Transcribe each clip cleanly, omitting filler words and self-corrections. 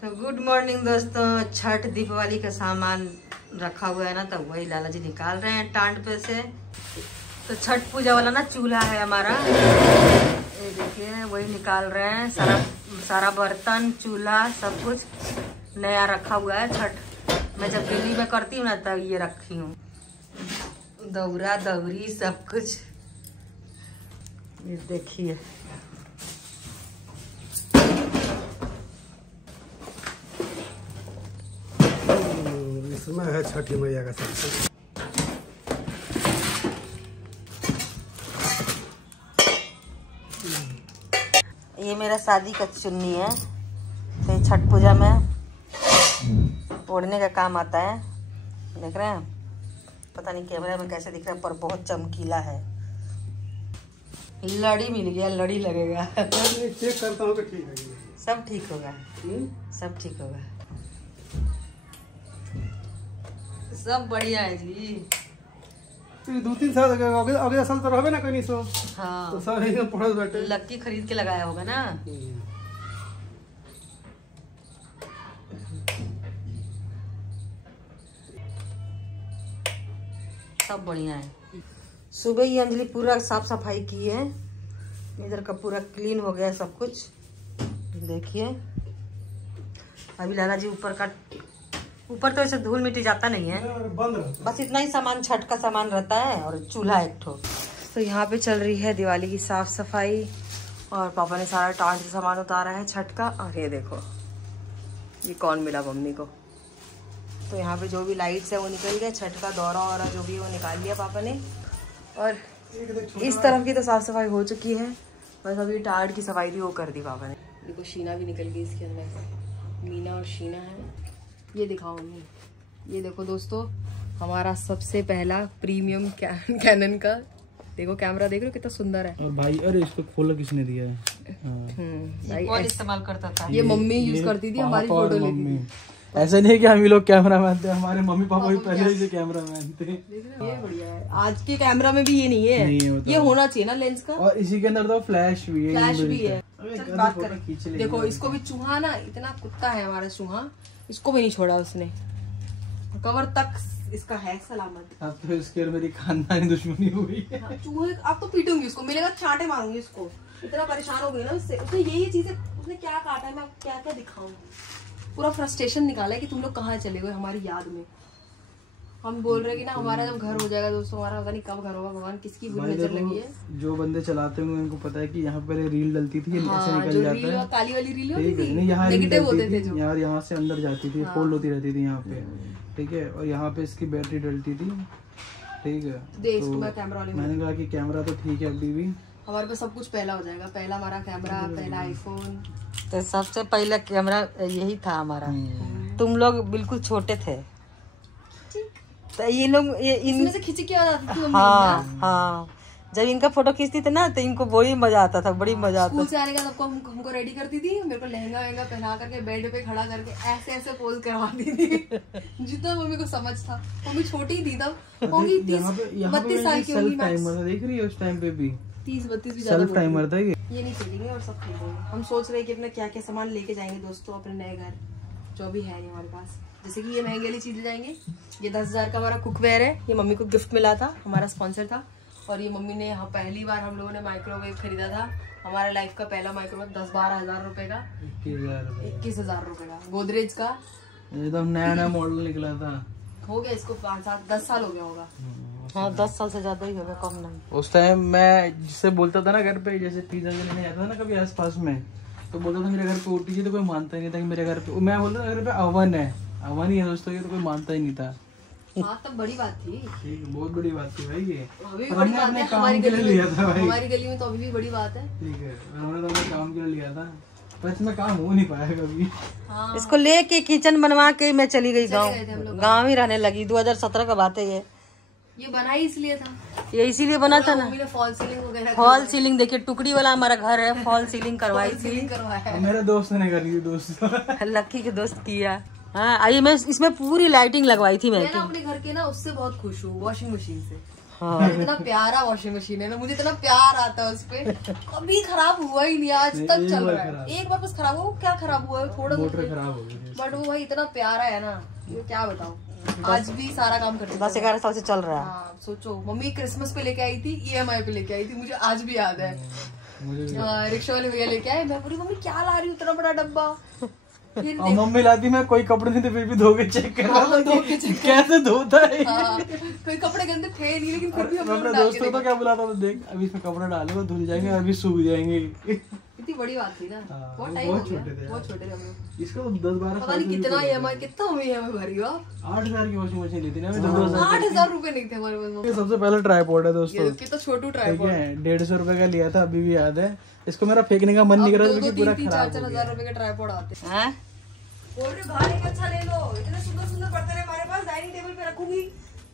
तो good morning दोस्तों। छठ दीपावली का सामान रखा हुआ है ना, तो वही लाला जी निकाल रहे हैं टांड पे से। तो छठ पूजा वाला ना चूल्हा है हमारा, ये देखिए वही निकाल रहे हैं। सारा बर्तन चूल्हा सब कुछ नया रखा हुआ है। छठ मैं जब दिल्ली में करती हूँ ना तब ये रखी हूँ, दौरा दौरी सब कुछ। ये देखिए इसमें है छठी मैया का सब। ये मेरा शादी का चुन्नी है, तो छठ पूजा में ओढ़ने का काम आता है। देख रहे हैं, पता नहीं कैमरा में कैसे दिख रहा है पर बहुत चमकीला है। लड़ी मिल गया, लड़ी लगेगा। चेक करता हूँ कि ठीक है। सब ठीक होगा, सब ठीक होगा, सब बढ़िया है जी। 2-3 साल अगले साल तो रहबे ना कहीं सो। हाँ तो सब एकदम पड़ल बैठे। लक्की खरीद के लगाया होगा ना। सब बढ़िया है। सुबह ही अंजलि पूरा साफ सफाई की है, इधर का पूरा क्लीन हो गया सब कुछ। देखिए अभी लाला जी ऊपर तो ऐसे धूल मिट्टी जाता नहीं है, बस इतना ही सामान छठ का सामान रहता है और चूल्हा एक ठो। तो यहाँ पे चल रही है दिवाली की साफ सफाई और पापा ने सारा टांट से सामान उतारा है छठ का। और ये देखो ये कौन मिला मम्मी को। तो यहाँ पे जो भी लाइट्स है वो निकल गया, छठ का दौरा और जो भी वो निकाल लिया पापा ने। और इस तरफ की तो साफ सफाई हो चुकी है, बस अभी टाट की सफाई भी वो कर दी पापा ने। देखो शीना भी निकल गई इसके अंदर से, मीना और शीना है। ये दिखाओ मम्मी, ये देखो दोस्तों हमारा सबसे पहला प्रीमियम कैनन का देखो कैमरा, देख रहे हो कितना सुंदर है। और भाई अरे इसको खोलो किसने दिया है? भाई कौन इस्तेमाल करता था? ये मम्मी यूज करती थी, हमारी फोटो लेती थी। ऐसा नहीं है कि हम ही लोग कैमरा मैन थे, हमारे मम्मी पापा भी पहले से कैमरा मैन थे। ये बढ़िया है। आज के कैमरा में भी ये नहीं है, ये होना चाहिए ना लेंस का। और इसी के अंदर तो फ्लैश भी है, फ्लैश भी है। बात करें, देखो इसको भी चूहा ना, इतना कुत्ता है हमारा चूहा, इसको भी नहीं छोड़ा उसने, कवर तक इसका है सलामत। अब तो इसके और मेरी खानदानी दुश्मनी हो गई है। चूहे अब तो पीटूंगी उसको, मिलेगा चांटे मारूंगी इसको। इतना परेशान हो गई ना उससे, उसने यही चीजें, उसने क्या काटा है मैं क्या क्या दिखाऊं। पूरा फ्रस्ट्रेशन निकाला है कि तुम लोग कहाँ चले गए हमारी याद में। हम बोल रहे हैं कि ना हमारा जब घर हो जाएगा दोस्तों, हमारा पता नहीं कब घर होगा, भगवान किसकी बुरी नजर लगी है। जो बंदे चलाते होंगे उनको पता है कि यहाँ पे रील डलती थी, ऐसे निकल जाता है, काली वाली रील होती थी, यहाँ नेगेटिव होते थे जो यार, यहाँ से अंदर जाती थी, फोल्ड होती रहती थी यहाँ पे, ठीक है। और यहाँ पे इसकी बैटरी डलती थी, ठीक है। तो मैंने कहा कि कैमरा तो ठीक है, अभी भी हमारे पास सब कुछ पहला हो जाएगा। पहला हमारा कैमरा, पहला आईफोन, तो सबसे पहला कैमरा यही था हमारा। तुम लोग बिल्कुल छोटे थे, तो ये लोग इनमें से खींच के आ जाती थी। हाँ हाँ, जब इनका फोटो खींचती थी ना तो इनको बड़ी मजा आता था, बड़ी मजा आता था। स्कूल से आने का सबको हमको रेडी करती थी, मेरे को लहंगा वहंगा पहना करके बेड पे खड़ा करके ऐसे ऐसे पोज करवाती थी। जितना मम्मी को समझ था, मम्मी छोटी थी तब, होंगी 30-32 साल की होंगी मैक्स। देख रही है उस टाइम पे भी 30-32 भी ज्यादा सेल्फ टाइमर था ये नहीं खरीदेंगे और सब खरीदेंगे। हम सोच रहे हैं कि अपना क्या क्या सामान लेके जाएंगे दोस्तों अपने नए घर, जो भी है नहीं हमारे पास। जैसे कि ये महंगी वाली चीज ले जाएंगे, ये 10,000 का हमारा कुकवेयर है, ये मम्मी को गिफ्ट मिला था, हमारा स्पॉन्सर था। और ये मम्मी ने पहली बार हम लोगों ने माइक्रोवेव खरीदा था, हमारे लाइफ का पहला माइक्रोवेव 10-12 हजार रुपए का, 21,000 रुपए का, गोदरेज का एकदम नया मॉडल निकला था। हो गया इसको 5-7-10 साल हो गया होगा। हाँ 10 साल से ज्यादा ही होगा, कम नहीं। उस टाइम मैं जिससे बोलता था ना घर पे, जैसे पिज्जा लेने आता था ना कभी आस पास में, तो बोलता था मेरे घर पे ओटीजी, तो कोई मानता ही नहीं था कि मेरे घर पे, मैं बोलता था घर पे अवन है, अवन ही है दोस्तों, ये तो कोई मानता ही नहीं था। हाँ तब बड़ी बात थी, बहुत बड़ी बात थी भाई ये। अभी भी बड़ी बात है, हमारी गली में लिया था भाई, हमारी गली में तो अभी भी बड़ी बात है। ठीक है, हमने तो अपने काम के लिए लिया था, पर इसमें काम हो नहीं पाया कभी। हाँ। इसको लेके किचन बनवा के मैं चली गई गाँव ही रहने लगी। 2017 का बात है ये बना ही इसलिए था, ये इसीलिए बना था ना। फॉल सीलिंग वगैरह, फॉल सीलिंग देखिए, टुकड़ी वाला हमारा घर है, फॉल सीलिंग करवाई थी, मेरे दोस्त ने करी थी, दोस्त लक्की के दोस्त किया। हाँ आइए, मैं इसमें पूरी लाइटिंग लगवाई थी मैं तो अपने घर के ना, उससे बहुत खुश हूँ, वॉशिंग मशीन से। हाँ। इतना प्यारा वॉशिंग मशीन है ना, मुझे इतना प्यार आता है उस पे, कभी खराब हुआ ही नहीं, आज तक चल रहा है। एक बार बस खराब हुआ, वो क्या खराब हुआ है, थोड़ा मोटर खराब हो गई। बट वो भाई इतना प्यारा है ना, ये क्या बताऊं, आज भी सारा काम करती है। 10-11 साल से चल रहा है। हाँ, सोचो मम्मी क्रिसमस पे लेके आई थी, EMI पे लेके आई थी, मुझे आज भी याद है। रिक्शा वाले भैया लेके आए, मैं बोली मम्मी क्या ला रही हूँ इतना बड़ा डब्बा। फिर और मम्मी लाती, मैं कोई कपड़े नहीं थे फिर भी धो के चेक कर रहा था कि कैसे धोता है। हाँ, कोई कपड़े गंदे थे नहीं, लेकिन फिर भी हम मैं लोग अपने डाल के दोस्तों को क्या बुलाता था, देख अभी इसमें कपड़े डाले वो धुल जाएंगे, अभी सूख जाएंगे। इतनी बड़ी बात थी ना, हाँ, बहुत टाइम बहुत हो गया, छोटे थे बहुत छोटे थे हम लोग। इसका तो 10-12 पता नहीं कितना EMI, कितना हमें EMI भरी हो। 8,000 की वॉशिंग मशीन ली थी ना, 2,000। 8,000 रुपए नहीं थे हमारे पास। ये सबसे पहला ट्राइपॉड है दोस्तों, ये तो छोटू ठीक ट्राइपॉड है, 150 रुपए का लिया था, अभी भी याद है। इसको मेरा फेंकने का मन नहीं कर रहा क्योंकि पूरा 2-3 खराब हो 4-4 हजार रुपए के ट्राइपॉड आते हैं। हैं? बोल रही बाहर एक अच्छा ले लो, इतने सुंदर सुंदर बर्तन है हमारे पास, डाइनिंग टेबल पे रखूंगी।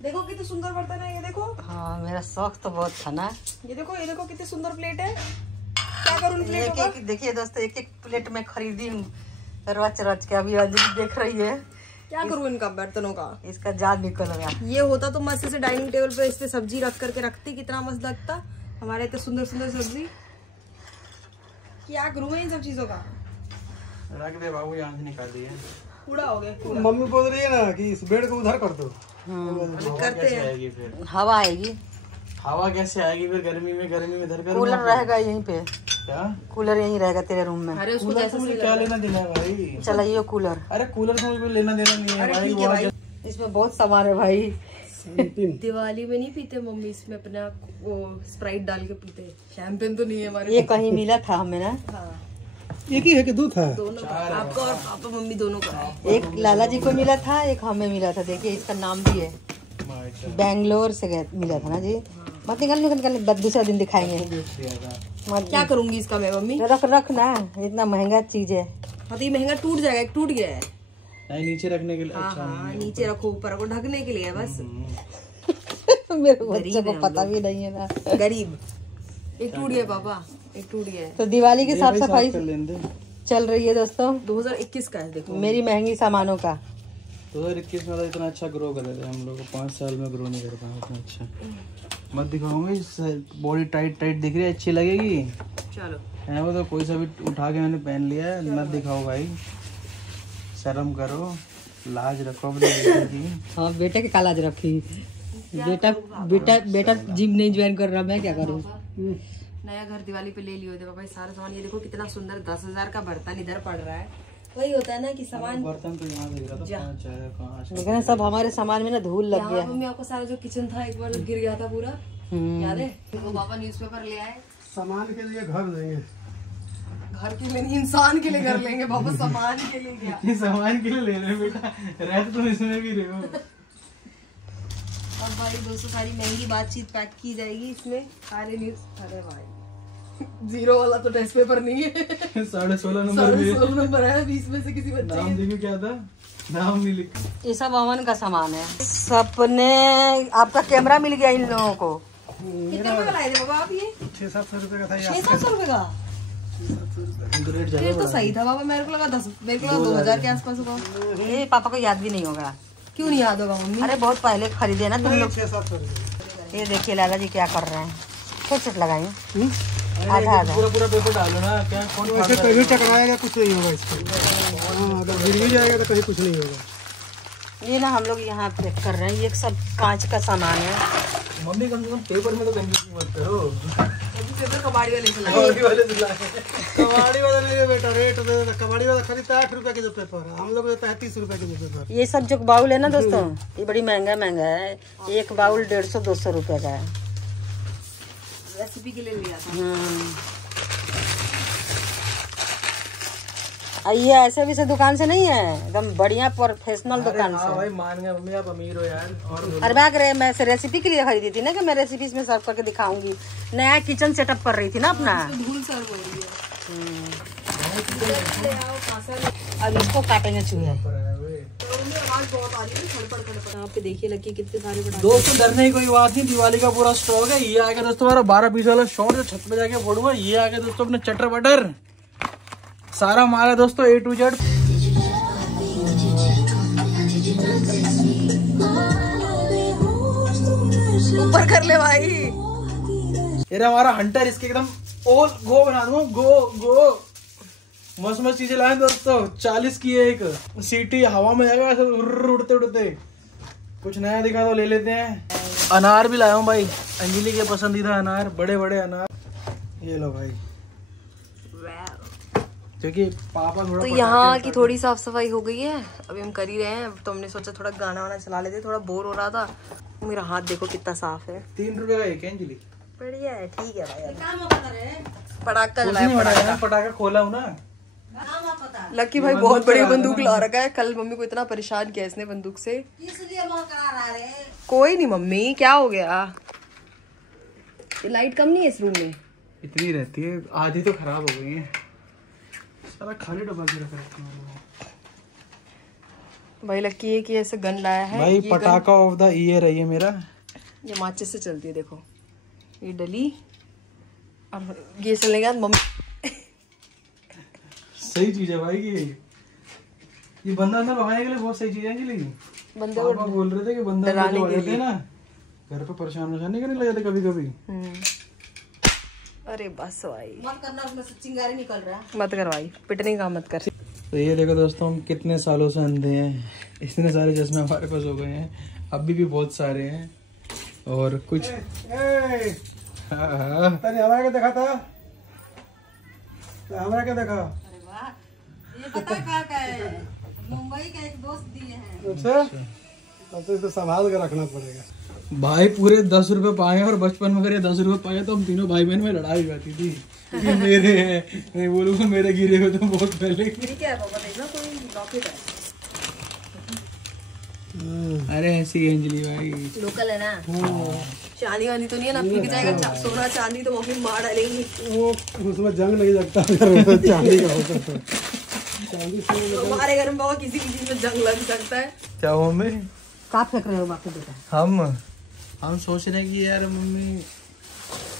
देखो कितने सुंदर बर्तन है, ये देखो, हाँ, मेरा शौक तो बहुत था ना। ये देखो कितने सुंदर प्लेट है। क्या करूं इन प्लेटों का? एक देखिए दोस्तों, एक प्लेट में खरीदी हूँ रच रच के, अभी अंजलि देख रही है। क्या करूं इनका बर्तनों का? इसका जान निकल रहा। ये होता तो मस्त से डाइनिंग टेबल पे इस पे सब्जी रख करके रखती, कितना मस्त लगता हमारे इतने सुंदर सुंदर सब्जी। क्या करूं मैं इन सब चीजों का? रख दे बाबू, यहाँ से निकाल दिए। कूड़ा हो गया कूड़ा। मम्मी बोल रही है ना कि इस बेड को उधर कर दो। करते हैं। आएगी फिर हवा आएगी, हवा कैसे आएगी फिर गर्मी में इधर करो। कूलर रहेगा यहीं पे, क्या कूलर यहीं रहेगा तेरे रूम में। अरे उसको कूलर जैसे तो मुझे क्या लेना देना है भाई। चलाइए कूलर, अरे कूलर तो मुझे लेना देना नहीं है भाई, ठीक है भाई। इसमें बहुत सामान है भाई। दिवाली में नहीं पीते मम्मी, इसमें अपना वो स्प्राइट डाल के पीते। शैंपेन तो नहीं है हमारे। ये कहीं मिला था हमें ना, हाँ, एक ही है कि दो था? दोनों का, आपका और पापा मम्मी दोनों का है। एक लाला जी को मिला था, एक हमें मिला था। देखिए इसका नाम भी है, बैंगलोर से मिला था ना जी। मत निकल, दूसरा दिन दिखाएंगे। मत क्या करूंगी इसका मैं मम्मी? रख ना, इतना महंगा चीज है। हाँ तो ये महंगा टूट जाएगा, एक टूट गया है। नहीं नीचे रखने के लिए। हाँ अच्छा हाँ, नीचे रखो, ऊपर रखो, ढकने के लिए है बस। मेरे बच्चे को पता भी नहीं है ना। गरीब। एक टूट गया पापा, एक टूट गया है। तो दिवाली की साफ सफाई कर लेंगे। चल रही है दोस्तों, 2021 का है देखो। मेरी महंगी सामानों का। 2021 में इतना अच्छा ग्रो कर रहे थे हम लोग, 5 साल में ग्रो नहीं कर पाए इतना अच्छा। मत दिखाऊंगी, बॉडी टाइट दिख रही है, अच्छी लगेगी। चलो है वो तो कोई सा भी उठा के मैंने पहन लिया है, मत दिखाओ भाई, शर्म करो, लाज रखो अपने बेटे की। हाँ, बेटे के कालाज रखी। बेटा जिम नहीं ज्वाइन कर रहा, मैं क्या करूँ। नया घर दिवाली पे ले लियो थे पापा, सारा सामान। ये देखो कितना सुंदर 10,000 का बर्तन इधर पड़ रहा है। वही होता है ना कि सामान, बर्तन तो यहाँ देख रहा था, कहाँ लेकिन सब हमारे सामान में ना धूल लग गया। मम्मी आपका सारा जो किचन था एक बार जो गिर गया था पूरा, याद है? वो पापा न्यूज़पेपर ले आए। सामान के लिए घर देंगे, घर के लिए नहीं, इंसान के लिए घर लेंगे पापा, सामान के लिए क्या। ये सामान के लिए ले रहे बेटा, रहते तुम इसमें भी रहे हो। अब भाई दोस्तों सारी महंगी बातचीत पैक की जाएगी इसमें, सारे न्यूज। अरे भाई 0 वाला तो टेस्ट पेपर नहीं है, 16.5 नंबर भी 16 नंबर है, 20 में से किसी बच्चे नाम देखो क्या था, नाम नहीं लिखा। ये सब अमन का सामान है। सपने आपका कैमरा मिल गया इन लोगों को। कितने रुपए का लाए थे बाबा आप ये? 600-700 रुपए का था ये। 600 रुपए का? रेट ये तो सही था बाबा, मेरे को लगा 2000 के आसपास होगा। ये पापा को याद भी नहीं होगा। क्यों नहीं याद होगा मम्मी? अरे बहुत पहले खरीदे ना तुम लोग। 600-700 रुपए। ये देखिए लाला जी क्या कर रहे हैं, छोट लगाए आधा पूरा पेपर डालो ना, क्या कौन वैसे कहीं टकराएगा कुछ नहीं होगा इसको। हाँ, अगर गिर भी जाएगा तो कहीं कुछ नहीं होगा। ये ना हम लोग यहाँ पैक कर रहे हैं, ये सब कांच का सामान है। मम्मी कम से कम पेपर में तो कंजूसी मत करो। पेपर कबाड़ी वाले से लाए। कबाड़ी वाले से लाए। कबाड़ी वाला नहीं है बेटा, रेट दे देगा। कबाड़ी वाला खरीदता है 8 रुपए के जो पेपर है, हम लोग देता है 30 रुपए के जो पेपर। ये सब जो बाउल है ना दोस्तों, ये बड़ी महंगा है। एक बाउल 150-200 रुपए का है। रेसिपी के लिए लिया था। ये ऐसे भी से दुकान से नहीं है, एकदम बढ़िया प्रोफेशनल दुकान हाँ से। भाई मान गया मम्मी, आप अमीर हो यार। और अरे बैग रे, मैं रेसिपी के लिए खरीदी थी ना, कि मैं रेसिपी में सर्व करके दिखाऊंगी। नया किचन सेटअप कर रही थी ना अपना। धूल सर्व हो रही है। अब इसको काटेंगे चूहे। आवाज बहुत आ रही है, खड़पड़ खड़पड़। यहाँ पे देखिए लगी कितने सारे बड़ा। दोस्तों डरने की कोई बात नहीं, दिवाली का पूरा स्टॉक है। ये आ गया दोस्तों हमारा 12 पीस वाला शॉर्ट, जो छत पे जाके फोड़ूंगा। ये आ गया दोस्तों अपने चटर बटर, सारा माल है दोस्तों A to Z। ऊपर कर ले भाई। ये रहा हमारा हंटर, इसके एकदम ओल गो बना दूंगा, गो गो। मस्त मस्त चीजें लाए दोस्तों, 40 की है एक। सीटी हवा में जाएगा ऐसे उड़ते उड़ते। कुछ नया दिखा तो ले लेते हैं। अनार भी लाया हूँ भाई, अंजलि के पसंदीदा अनार, बड़े बड़े अनार। ये लो भाई, क्योंकि पापा थोड़ा तो यहाँ की थोड़ी साफ सफाई हो गई है, अभी हम कर ही रहे हैं। तो हमने सोचा थोड़ा गाना वाना चला लेते, थोड़ा बोर हो रहा था। मेरा हाथ देखो कितना साफ है। 3 रुपए का एक है अंजलि। बढ़िया है, ठीक है भाई। पटाखा कुछ नहीं जलाया, पटाखा खोला हूँ ना। लकी भाई बहुत बड़ी बंदूक ला रखा है। कल मम्मी को इतना परेशान किया इसने बंदूक से। कोई नहीं मम्मी, क्या हो गया? ये लाइट कम नहीं है इस रूम में? इतनी रहती है, आधी तो खराब हो गई है। सारा खाली डब्बा भी रखा है भाई। लकी है कि ऐसे गन लाया है भाई, पटाखा ऑफ द ईयर है ये मेरा। ये माचिस से चलती है, देखो ये डली और ये चलने के बाद मम्मी। सही चीज है भाई ये बंदा अंदर भगाने के लिए बहुत सही चीज है अंजलि। बंदे पापा बोल रहे थे कि बंदा डराने के लिए ना घर पे परेशान नहीं करने लग जाते कभी कभी। अरे बस भाई मत करना, उसमें से चिंगारी निकल रहा है। मत कर भाई, पिटने का मत कर। तो ये देखो दोस्तों, हम कितने सालों से अंधे हैं। इतने सारे चश्मे हमारे पास हो गए हैं, अभी भी बहुत सारे हैं। और कुछ हमारा क्या देखा था, हमारा क्या देखा? ये पता का है, मुंबई का एक दोस्त दिए हैं। अच्छा, तब तो इसे संभाल कर रखना पड़ेगा भाई। पूरे 10 रुपए पाए, और बचपन में अगर ये 10 रुपए पाए तो हम तीनों भाई बहन में लड़ाई जाती थी कि मेरे हैं, नहीं बोलूँगा मेरे गिरे हुए तो बहुत पहले। ठीक है पापा, देखना कोई लॉकेट है। अरे ऐसी है अंजलि भाई, लोकल है ना, चांदी वांदी तो नहीं है ना, बिक जाएगा। सोना चांदी तो मम्मी मार डालेंगी। वो उसमें जंग नहीं लगता अगर चांदी का होता तो। चांदी से हमारे घर में बाबा किसी भी चीज में जंग लग सकता है। क्या हो मम्मी? कहाँ फेंक रहे हो बाकी बेटा? हम सोच रहे हैं कि यार मम्मी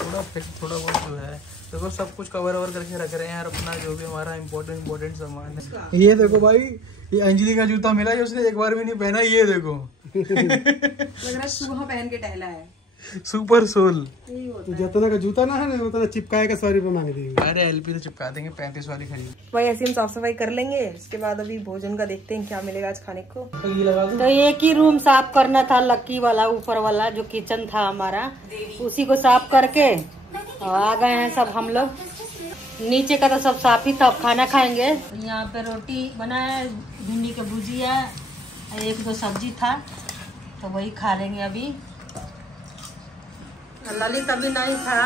थोड़ा बहुत जो है, देखो सब कुछ कवर ववर करके रख रहे हैं यार, अपना जो भी हमारा इम्पोर्टेंट सामान है। ये देखो भाई, ये अंजलि का जूता मिला, उसने एक बार भी नहीं पहना। ये देखो लग रहा है सुबह पहन के टहला है। Super sole. जितना का जूता ना है ना, उतना चिपकाए का 100 रुपये मांग देंगे। अरे एलपी तो चिपका देंगे, 35 वाली खरीद। भाई ऐसे हम साफ सफाई कर लेंगे, उसके बाद अभी भोजन का देखते हैं क्या मिलेगा आज खाने को। तो ये लगा दूं? तो एक ही रूम साफ करना था, लक्की वाला ऊपर वाला जो किचन था हमारा, उसी को साफ करके आ गए हैं सब हम लोग। नीचे का तो सब साफ ही था, अब खाना खाएंगे। यहाँ पे रोटी बना है, भिंडी का भुजिया, 1-2 सब्जी था, तो वही खा लेंगे अभी। ललित अभी नहीं था,